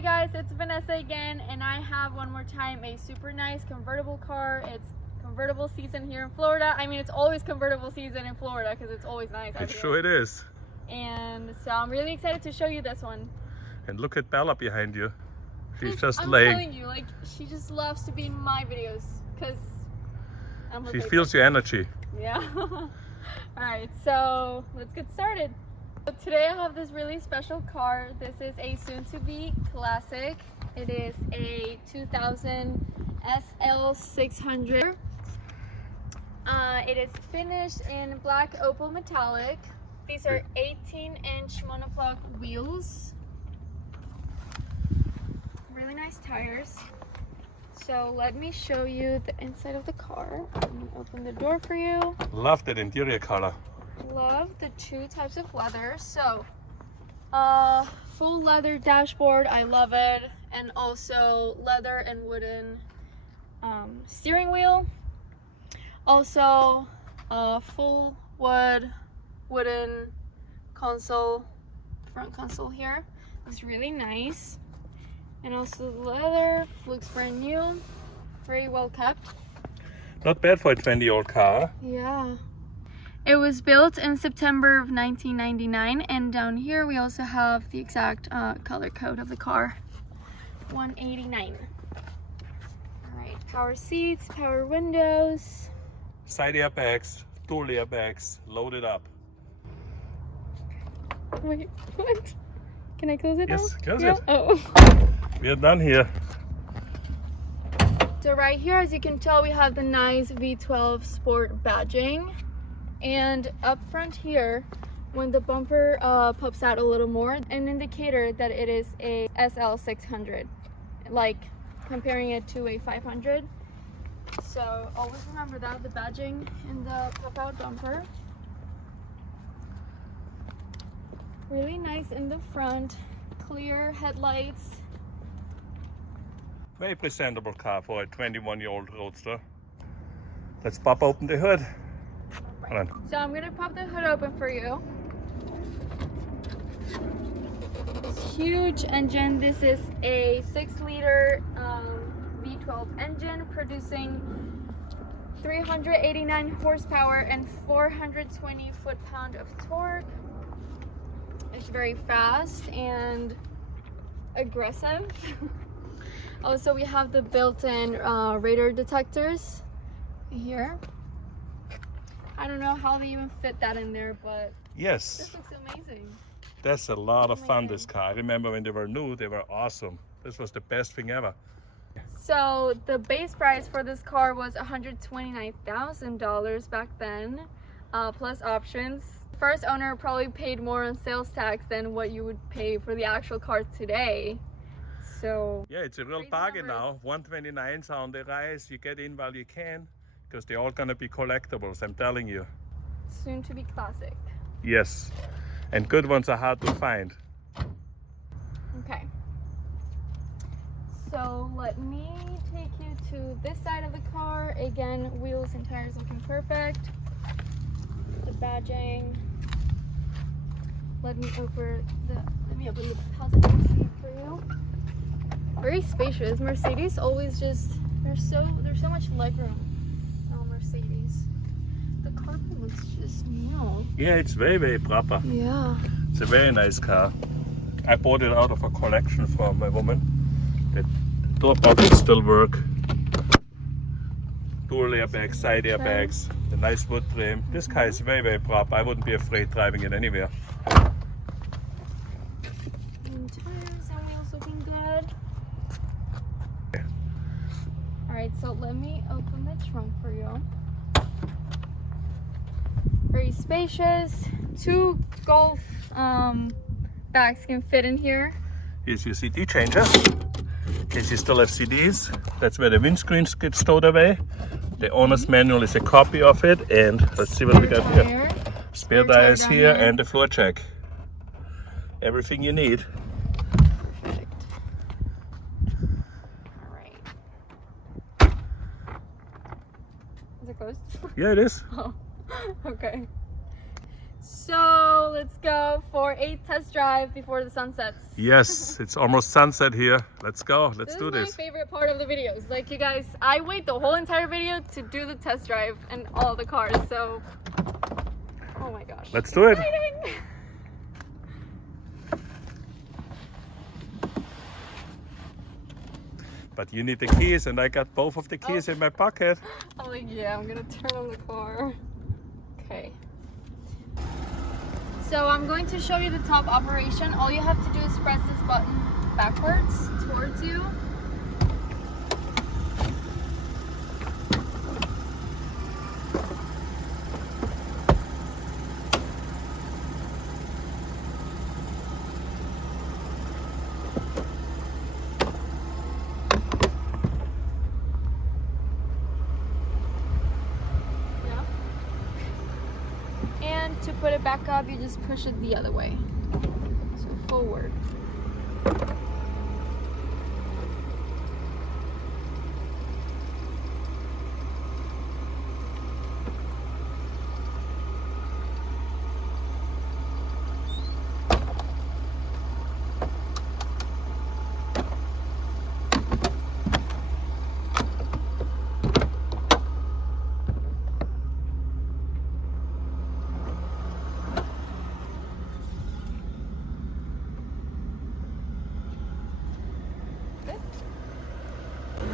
Hi guys, it's Vanessa again, and I have one more time a super nice convertible car. It's convertible season here in Florida. I mean, it's always convertible season in Florida because it's always nice. It sure it is. And so I'm really excited to show you this one. And look at Bella behind you. She's just I'm laying. telling you, like, she just loves to be in my videos because I'm her She favorite. feels your energy. Yeah. Alright, so let's get started. So today I have this really special car. This is a soon-to-be classic. It is a 2000 SL600. It is finished in Black Opal metallic. These are 18-inch Mono Block Wheels. Really nice tires. So let me show you the inside of the car. Let me open the door for you. Love that interior color. Love the two types of leather. So full leather dashboard, I love it, and also leather and wooden steering wheel. Also full wooden console, front console here. It's really nice. And also the leather looks brand new, very well kept. Not bad for a 20-year-old car. Yeah. It was built in September of 1999, and down here we also have the exact color code of the car, 189. Alright, power seats, power windows. Side airbags, dual airbags, loaded up. Wait, what? Can I close it now? Yes, close Yeah? it. Oh. We are done here. So right here, as you can tell, we have the nice V12 Sport badging. And up front here, when the bumper pops out a little more, an indicator that it is a SL600, like comparing it to a 500. So always remember that, the badging in the pop-out bumper. Really nice in the front, clear headlights. Very presentable car for a 21-year-old roadster. Let's pop open the hood. Right. So I'm gonna pop the hood open for you. This huge engine. This is a 6-liter V12 engine producing 389 horsepower and 420 foot-pound of torque. It's very fast and aggressive. Also, we have the built-in radar detectors here. I don't know how they even fit that in there, but Yes, this looks amazing. that's a lot of fun, this car. I remember when they were new, they were awesome. This was the best thing ever. So the base price for this car was $129,000 back then, plus options. First owner probably paid more on sales tax than what you would pay for the actual car today. So Yeah, it's a real crazy bargain numbers. now. 129s are on the rise. You get in while you can, because they're all gonna be collectibles, I'm telling you. Soon to be classic. Yes, and good ones are hard to find. Okay. So let me take you to this side of the car. Again, wheels and tires looking perfect. The badging. Let me open the passenger seat for you. Very spacious. Mercedes always just there's so much legroom on Mercedes. The carpet looks just new. Yeah, it's very, very proper. Yeah. It's a very nice car. I bought it out of a collection from a woman. The door pockets still work. Dual airbags, side airbags, the nice wood trim. This car is very, very proper. I wouldn't be afraid driving it anywhere. And tires and wheels looking good. Alright, so let me open the trunk for you. Very spacious. 2 golf bags can fit in here. Here's your CD changer. In case you still have CDs, that's where the windscreens get stowed away. The owner's manual is a copy of it, and let's see what we got here. Spare tires here and the floor check. Everything you need. Perfect. Alright. Is it closed? Yeah, it is. Oh, okay. So let's go for a test drive before the sun sets. Yes, it's almost sunset here. Let's go. Let's do this. This is my favorite part of the videos. Like, you guys, I wait the whole entire video to do the test drive and all the cars. So, oh my gosh. Let's do it. Exciting. But you need the keys, and I got both of the keys in my pocket. I'm like, yeah, I'm gonna turn on the car. Okay. So I'm going to show you the top operation. All you have to do is press this button backwards towards you. To put it back up, you just push it the other way. So forward.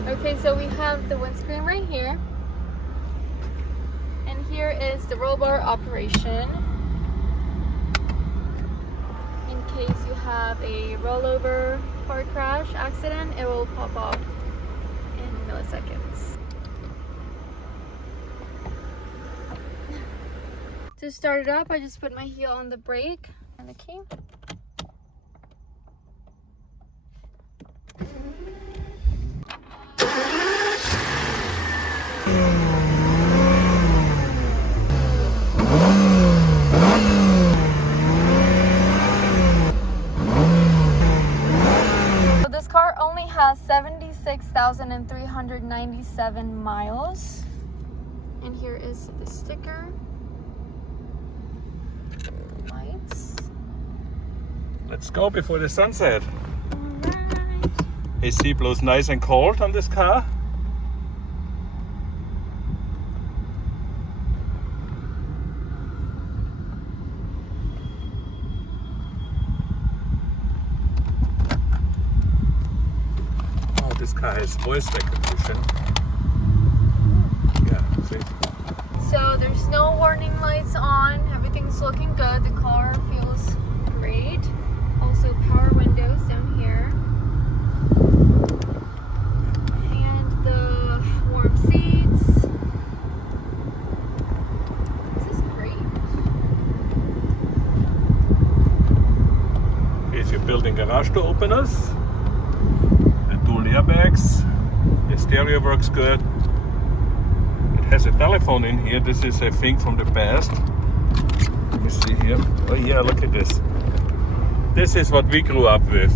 Okay, so we have the windscreen right here. And here is the roll bar operation. In case you have a rollover car crash accident, it will pop off in milliseconds. To start it up, I just put my heel on the brake and the key. So this car only has 76,397 miles. And here is the sticker. Lights. Let's go before the sunset. Alright. AC blows nice and cold on this car. Oh, this car has voice recognition. Yeah, see? So there's no warning lights on. Everything's looking good. The car feels great. Also power windows down here. And the warm seats. This is great. Here's your built-in garage door openers. The dual airbags. The stereo works good. It has a telephone in here. This is a thing from the past. Let me see here. Oh yeah, look at this. This is what we grew up with.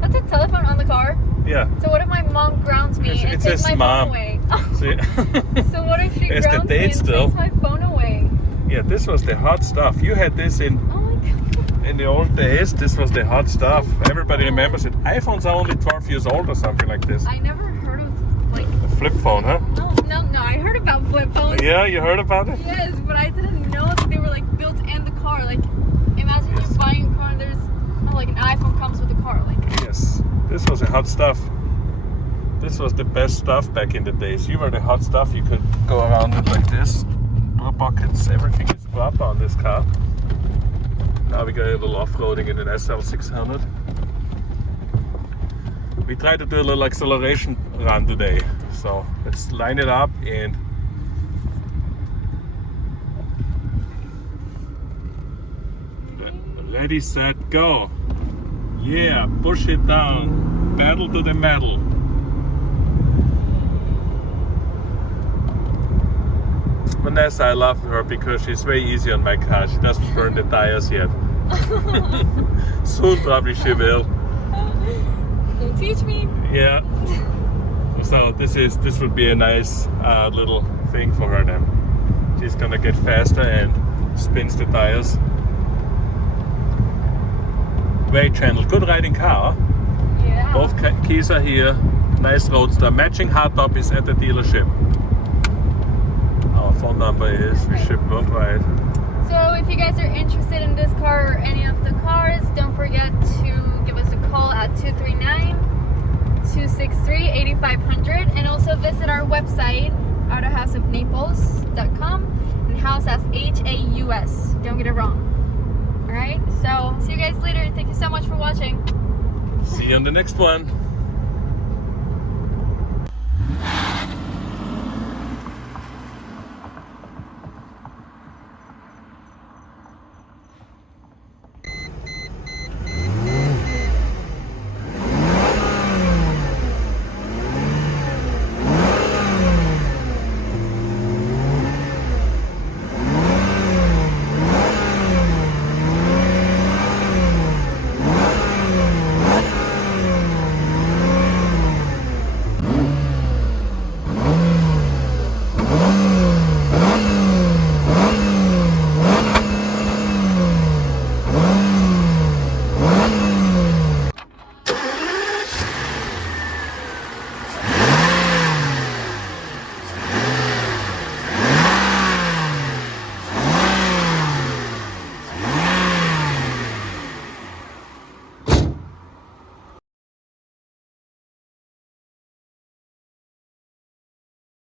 That's a telephone on the car? Yeah. So what if my mom grounds me and it takes says my mom. phone away? See? So what if she There's the grounds me date and still. takes my phone away? Yeah, this was the hot stuff. You had this Oh my god. in the old days. This was the hot stuff. Everybody remembers it. iPhones are only 12 years old or something like this. I never heard of like A flip phone, huh? no. I heard about flip phones. Yeah, you heard about it? Yes, but I didn't know that they were like built in the car. Like, imagine you buying a car and there's like an iPhone comes with the car. Like, Yes, this was the hot stuff. This was the best stuff back in the days. You were the hot stuff. You could go around with like this. Door pockets, everything is proper on this car. Now we got a little off-roading in an SL600. We tried to do a little acceleration run today. So let's line it up and ready, set, go. Yeah, push it down. Pedal to the metal. Vanessa, I love her because she's very easy on my car. She doesn't burn the tires yet. Soon probably she will. don't teach me. Yeah. So this would be a nice little thing for her then. She's gonna get faster and Spins the tires. Great channel. Good riding car. Yeah. Both keys are here. Nice roadster. Matching hardtop is at the dealership. Our phone number is, we ship worldwide. So if you guys are interested in this car or any of the cars, don't forget to give us a call at 239-263-8500 and also visit our website, autohouseofnaples.com, and house as H-A-U-S. Don't get it wrong. Alright, so see you guys later. Thank you so much for watching. See you on the next one.